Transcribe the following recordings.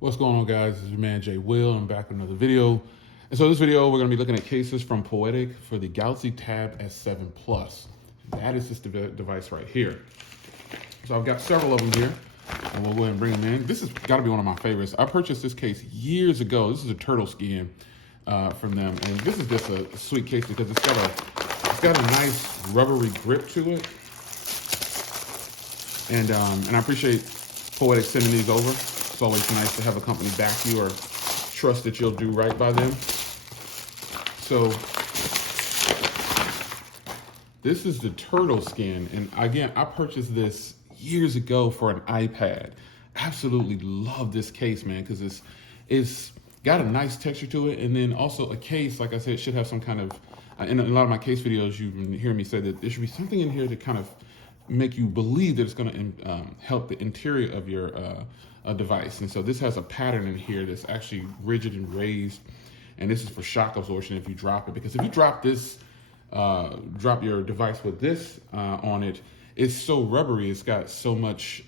What's going on, guys? This is your man Jay Will. I'm back with another video. And so this video, we're going to be looking at cases from Poetic for the Galaxy Tab S7 Plus. That is this device right here. So I've got several of them here, and we'll go ahead and bring them in. This has got to be one of my favorites. I purchased this case years ago. This is a turtle skin from them, and this is just a sweet case because it's got a nice rubbery grip to it. And I appreciate Poetic sending these over. It's always nice to have a company back you or trust that you'll do right by them. So this is the turtle skin. And again, I purchased this years ago for an iPad. Absolutely love this case, man, because it's got a nice texture to it. And then also a case, like I said, it should have some kind of, in a lot of my case videos, you've been hearing me say that there should be something in here to kind of make you believe that it's going to help the interior of your device. And so this has a pattern in here that's actually rigid and raised, and this is for shock absorption if you drop it, because if you drop your device with this on it, it's so rubbery, it's got so much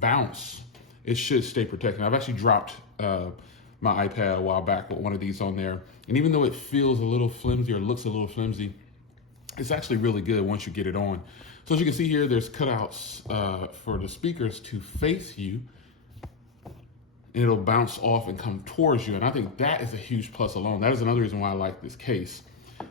bounce, it should stay protected. I've actually dropped my iPad a while back with one of these on there, and even though it feels a little flimsy or looks a little flimsy, it's actually really good once you get it on. So as you can see here, there's cutouts for the speakers to face you, and it'll bounce off and come towards you. And I think that is a huge plus alone. That is another reason why I like this case.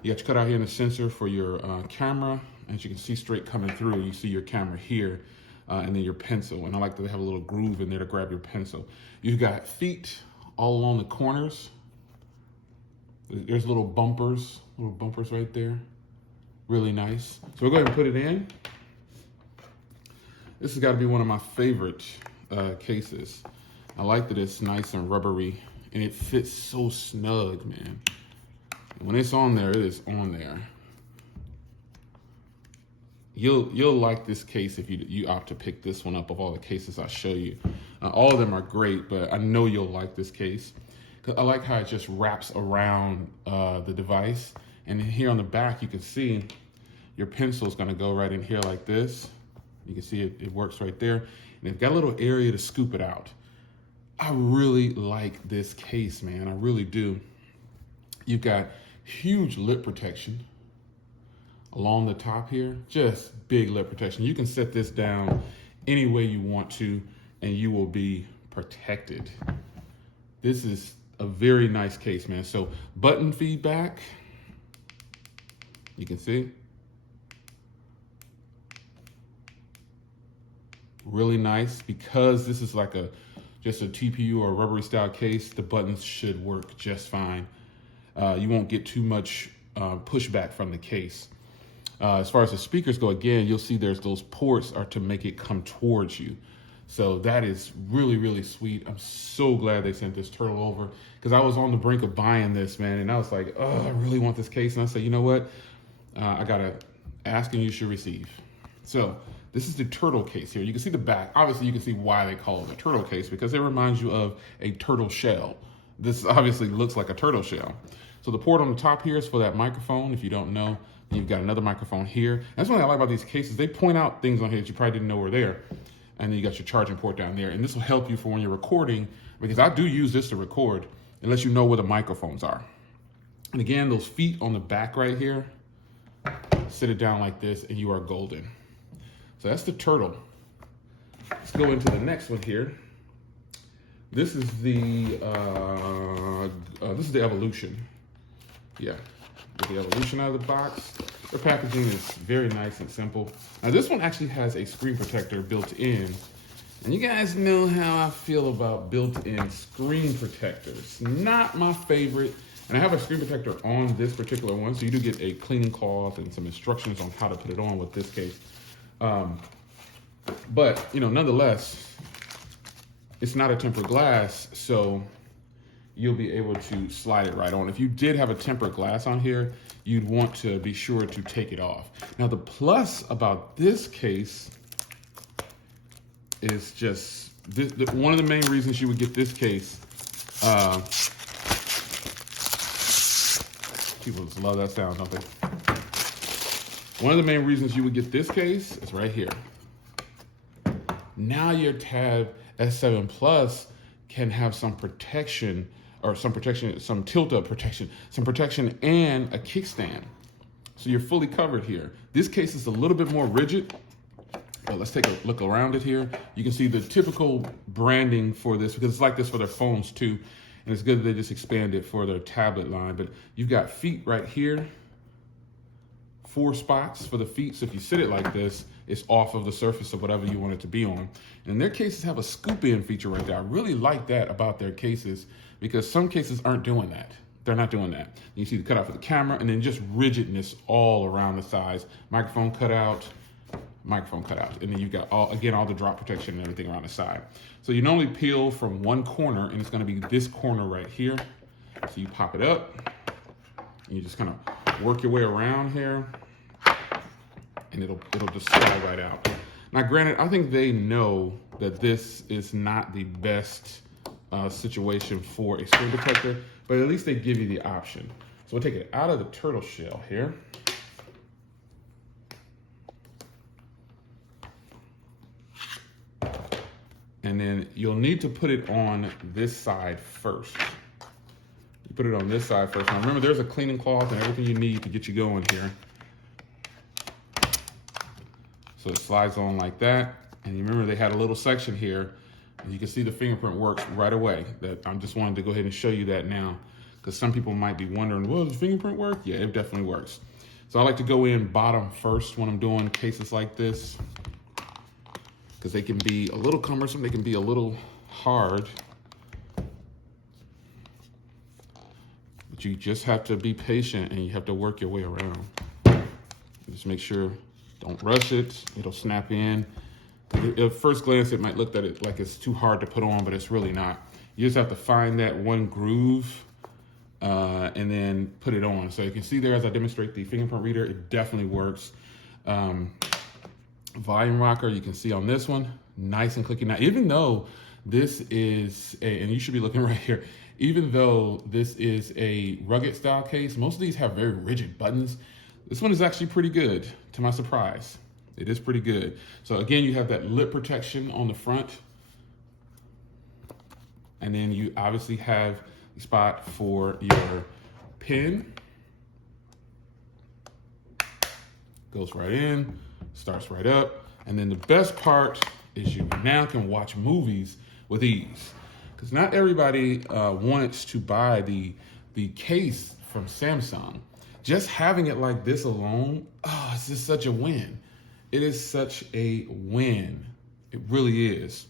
You got your cutout here in the sensor for your camera. As you can see straight coming through, you see your camera here, and then your pencil. And I like that they have a little groove in there to grab your pencil. You've got feet all along the corners. There's little bumpers right there. Really nice. So we'll go ahead and put it in. This has got to be one of my favorite cases. I like that it's nice and rubbery, and it fits so snug, man. When it's on there, it is on there. You'll like this case if you opt to pick this one up of all the cases I show you. All of them are great, but I know you'll like this case. I like how it just wraps around the device. And here on the back, you can see your pencil is going to go right in here like this. You can see it works right there. And it's got a little area to scoop it out. I really like this case, man. I really do. You've got huge lip protection along the top here. Just big lip protection. You can set this down any way you want to, and you will be protected. This is a very nice case, man. So button feedback. You can see. Really nice, because this is like just a TPU or a rubbery style case, the buttons should work just fine. You won't get too much pushback from the case. As far as the speakers go, again, you'll see there's those ports are to make it come towards you. So that is really, really sweet. I'm so glad they sent this turtle over, because I was on the brink of buying this, man. And I was like, oh, I really want this case. And I said, you know what? I got to ask and you should receive. So this is the turtle case here. You can see the back. Obviously, you can see why they call it a turtle case, because it reminds you of a turtle shell. This obviously looks like a turtle shell. So the port on the top here is for that microphone. If you don't know, you've got another microphone here. And that's what I like about these cases. They point out things on here that you probably didn't know were there. And then you got your charging port down there. And this will help you for when you're recording, because I do use this to record, unless you know where the microphones are. And again, those feet on the back right here, sit it down like this, and you are golden. So that's the turtle. Let's go into the next one here. This is the Evolution. Yeah, get the Evolution out of the box. The packaging is very nice and simple. Now this one actually has a screen protector built in. And you guys know how I feel about built-in screen protectors. Not my favorite. And I have a screen protector on this particular one, so you do get a cleaning cloth and some instructions on how to put it on with this case. But, you know, nonetheless, it's not a tempered glass, so you'll be able to slide it right on. If you did have a tempered glass on here, you'd want to be sure to take it off. Now, the plus about this case is just, one of the main reasons you would get this case, people just love that sound, don't they? One of the main reasons you would get this case is right here. Now your Tab S7 Plus can have some protection, or some tilt-up protection, some protection, and a kickstand. So you're fully covered here. This case is a little bit more rigid, but let's take a look around it here. You can see the typical branding for this, because it's like this for their phones too. And it's good that they just expand it for their tablet line. But you've got feet right here, 4 spots for the feet. So if you sit it like this, it's off of the surface of whatever you want it to be on. And their cases have a scoop in feature right there. I really like that about their cases, because some cases aren't doing that. They're not doing that. You see the cutout for the camera, and then just rigidness all around the sides. Microphone cutout, and then you've got all the drop protection and everything around the side. So you normally peel from one corner, and it's going to be this corner right here. So you pop it up, and you just kind of work your way around here, and it'll just slide right out. Now, granted, I think they know that this is not the best situation for a screen protector, but at least they give you the option. So we'll take it out of the turtle shell here. And then you'll need to put it on this side first. You put it on this side first. Now remember, there's a cleaning cloth and everything you need to get you going here. So it slides on like that. And you remember they had a little section here. And you can see the fingerprint works right away. That I'm just wanting to go ahead and show you that now, because some people might be wondering, well, does the fingerprint work? Yeah, it definitely works. So I like to go in bottom first when I'm doing cases like this, because they can be a little cumbersome, they can be a little hard. But you just have to be patient, and you have to work your way around. Just make sure, don't rush it, it'll snap in. At first glance, it might look at it like it's too hard to put on, but it's really not. You just have to find that one groove and then put it on. So you can see there, as I demonstrate the fingerprint reader, it definitely works. Volume rocker, you can see on this one, nice and clicky. Now, even though this is and you should be looking right here, even though this is a rugged style case, most of these have very rigid buttons. This one is actually pretty good, to my surprise. It is pretty good. So again, you have that lip protection on the front. And then you obviously have a spot for your pen. Goes right in, starts right up. And then the best part is you now can watch movies with ease. Because not everybody wants to buy the case from Samsung. Just having it like this alone, it's just such a win. It is such a win. It really is.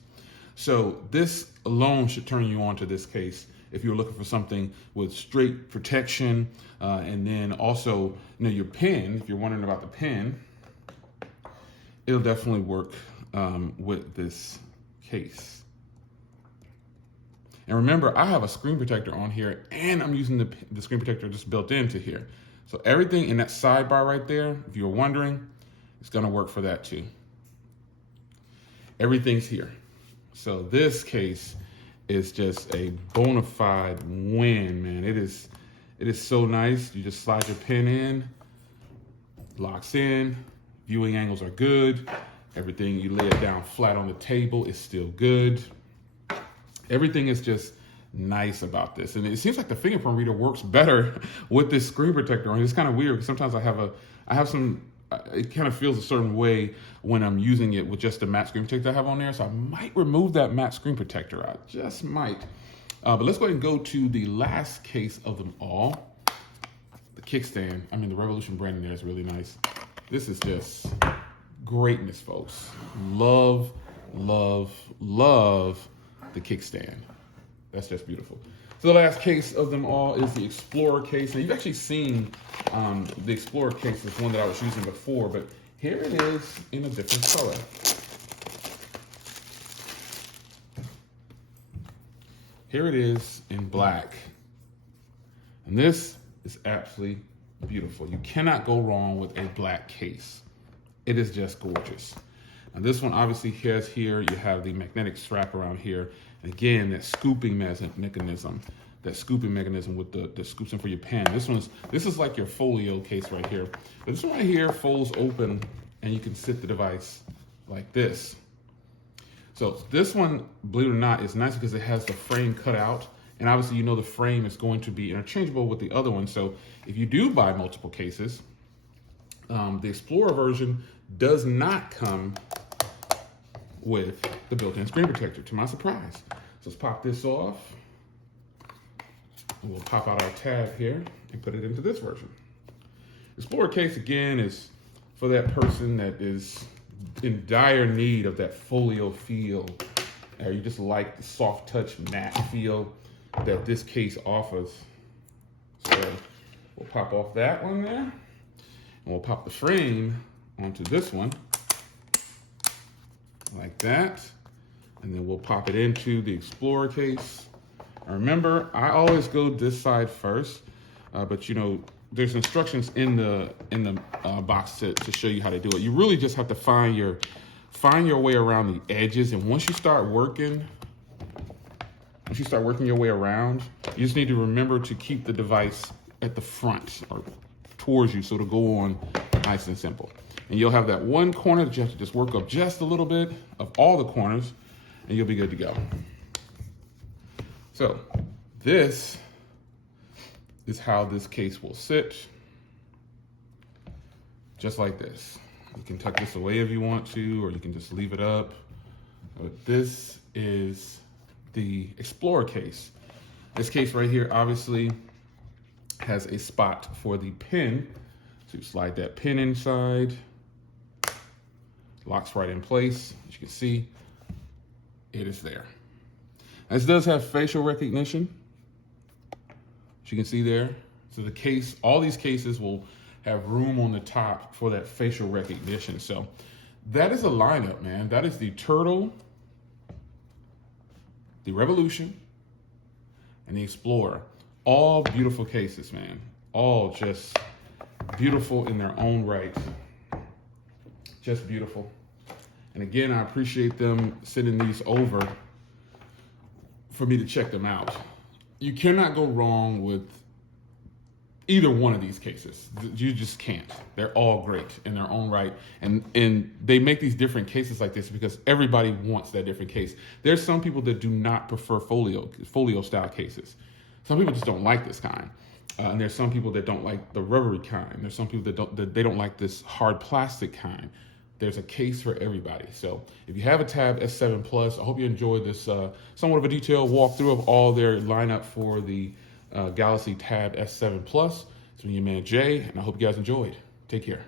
So this alone should turn you on to this case if you're looking for something with straight protection, and then also, your pen. If you're wondering about the pen, it'll definitely work with this case. And remember, I have a screen protector on here, and I'm using the screen protector just built into here. So everything in that sidebar right there, if you're wondering, it's gonna work for that too. Everything's here. So this case is just a bona fide win, man. It is so nice. You just slide your pen in, locks in, viewing angles are good. Everything, you lay it down flat on the table, is still good. Everything is just nice about this. And it seems like the fingerprint reader works better with this screen protector on. It's kind of weird, because sometimes it kind of feels a certain way when I'm using it with just the matte screen protector I have on there. So I might remove that matte screen protector. I just might. But let's go ahead and go to the last case of them all. The kickstand. I mean, the Revolution branding there is really nice. This is just greatness, folks. Love, love, love the kickstand. That's just beautiful. So the last case of them all is the Explorer case. Now, you've actually seen the Explorer case, is one that I was using before, but here it is in a different color. Here it is in black. And this is absolutely beautiful. You cannot go wrong with a black case. It is just gorgeous. Now this one obviously has here, you have the magnetic strap around here. And again, that scooping mechanism with the scoops in for your pen. This is like your folio case right here. But this one right here folds open, and you can sit the device like this. So this one, believe it or not, is nice because it has the frame cut out. And obviously, you know, the frame is going to be interchangeable with the other one. So if you do buy multiple cases, the Explorer version does not come with the built-in screen protector, to my surprise. So let's pop this off. And we'll pop out our tab here and put it into this version. Explorer case, again, is for that person that is in dire need of that folio feel, or you just like the soft touch matte feel that this case offers. So we'll pop off that one there, and we'll pop the frame onto this one, like that. And then we'll pop it into the Explorer case. And remember, I always go this side first, but you know, there's instructions in the box to show you how to do it. You really just have to find your way around the edges, and once you start working your way around, you just need to remember to keep the device at the front or towards you, so it'll go on nice and simple. And you'll have that one corner that you have to just work up just a little bit of all the corners, and you'll be good to go. So this is how this case will sit, just like this. You can tuck this away if you want to, or you can just leave it up. But this is the Explorer case. This case right here obviously has a spot for the pin. So you slide that pin inside, locks right in place. As you can see, it is there. This does have facial recognition, as you can see there. So the case, all these cases will have room on the top for that facial recognition. So that is a lineup, man. That is the Turtle, the Revolution, and the Explorer. All beautiful cases, man. All just beautiful in their own right. Just beautiful. And again, I appreciate them sending these over for me to check them out. You cannot go wrong with either one of these cases. You just can't. They're all great in their own right. And they make these different cases like this because everybody wants that different case. There's some people that do not prefer folio style cases. Some people just don't like this kind. And there's some people that don't like the rubbery kind. There's some people that they don't like this hard plastic kind. There's a case for everybody. So if you have a Tab S7 Plus, I hope you enjoyed this somewhat of a detailed walkthrough of all their lineup for the Galaxy Tab S7 Plus. It's been your man Jay, and I hope you guys enjoyed. Take care.